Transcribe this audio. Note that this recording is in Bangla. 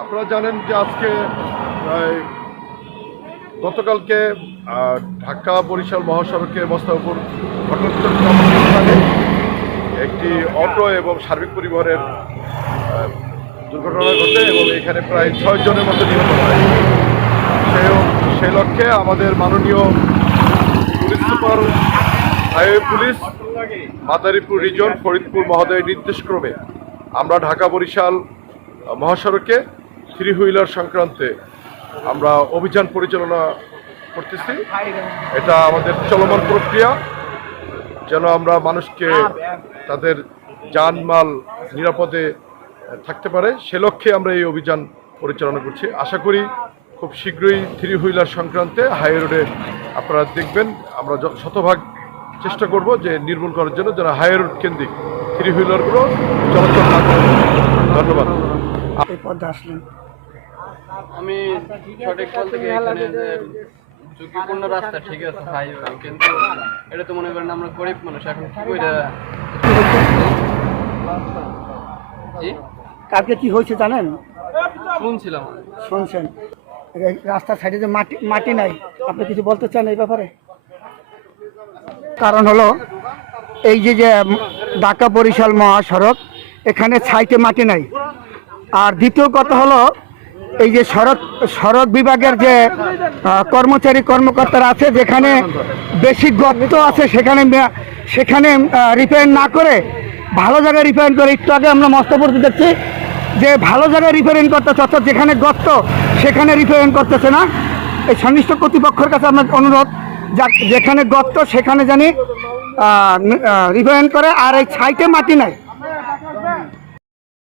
আপনারা জানেন যে আজকে গতকালকে ঢাকা বরিশাল মহাসড়কে মোস্তাফরপুর ঘটনাস্থলে একটি অটো এবং সার্বিক পরিবহনের দুর্ঘটনা ঘটে এবং এখানে প্রায় 6 জনের মতো নিহত হয়। সেই লক্ষ্যে আমাদের মাননীয় police super highway police Madaripur reason Faridpur মহোদয়ের নির্দেশক্রমে আমরা ঢাকা বরিশাল মহাসড়কে 3 হুইলার সংক্রান্তে আমরা অভিযান পরিচালনা করতেছি। এটা আমাদের চলমান প্রক্রিয়া, যেন আমরা মানুষকে তাদের জানমাল নিরাপদে থাকতে পারে সে লক্ষ্যে আমরা এই অভিযান পরিচালনা করছি। আশা করি খুব শীঘ্রই 3 হুইলার সংক্রান্তে হাই রোডে আপনারা দেখবেন। আমরা শতভাগ চেষ্টা করব যে নির্মূল করার জন্য যেন হাই রোড কেন্দ্রিক 3 হুইলারগুলো চলাচল না করে। ধন্যবাদ। আমি সঠিক বলতে গিয়ে এখানে যে ঝুঁকিপূর্ণ রাস্তা ঠিক আছে হাইওয়ে, কিন্তু এটা তো মনে করেন আমরা গরিব মানুষ, এখন কি করে জি কালকে কি হয়েছে জানেন? শুনছিলাম। শুনছেন রাস্তার সাইডে যে মাটি নাই, আপনি কিছু বলতে চান এই ব্যাপারে? কারণ হলো এই যে ঢাকা বরিশাল মহাসড়ক, এখানে সাইডে মাটি নাই। আর দ্বিতীয় কথা হলো এই যে সড়ক বিভাগের যে কর্মকর্তারা আছে, যেখানে বেশি গর্ত আছে সেখানে রিপেয়ার না করে ভালো জায়গায় রিপেয়ার করে। একটু আগে আমরা মোস্তাফরপুর দেখছি যে ভালো জায়গায় রিপেয়ারিং করতেছে, অর্থাৎ যেখানে গর্ত সেখানে রিপেয়ারিং করতেছে না। এই সংশ্লিষ্ট কর্তৃপক্ষের কাছে আমার অনুরোধ, যেখানে গর্ত সেখানে জানি রিপেয়ারিং করে। আর এই সাইডে মাটি নাই,